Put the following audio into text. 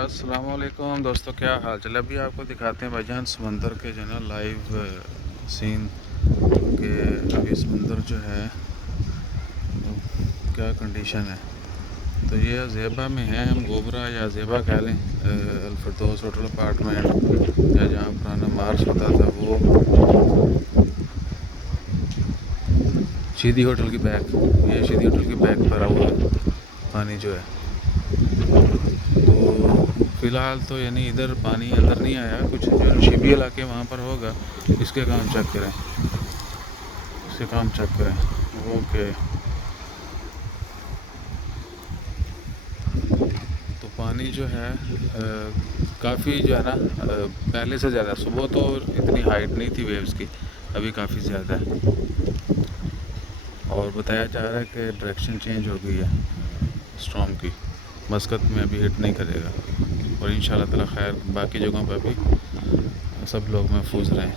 अस्सलाम वालेकुम दोस्तों, क्या हाल चाल। अभी आपको दिखाते हैं भाईजान समंदर के जो है ना लाइव सीन के। अभी समंदर जो है क्या कंडीशन है। तो ये अज़ेबा में है, हम गोबरा या अज़ेबा कह लें, अल-फरदौस होटल अपार्टमेंट या जहाँ पुराना मार्स होता था वो शीदी होटल की बैक। ये शीदी होटल की बैक भरा हुआ है पानी जो है। तो फ़िलहाल तो यानी इधर पानी अंदर नहीं आया, कुछ जो नशीबी इलाके वहाँ पर होगा। इसके काम चेक करें, इसके काम चेक करें। ओके, तो पानी जो है काफ़ी जो है ना पहले से ज़्यादा। सुबह तो इतनी हाइट नहीं थी वेव्स की, अभी काफ़ी ज़्यादा है। और बताया जा रहा है कि डायरेक्शन चेंज हो गई है स्टॉर्म की। मस्कत में अभी हिट नहीं करेगा और इंशाल्लाह ताला खैर बाकी जगहों पर भी सब लोग महफूज रहें।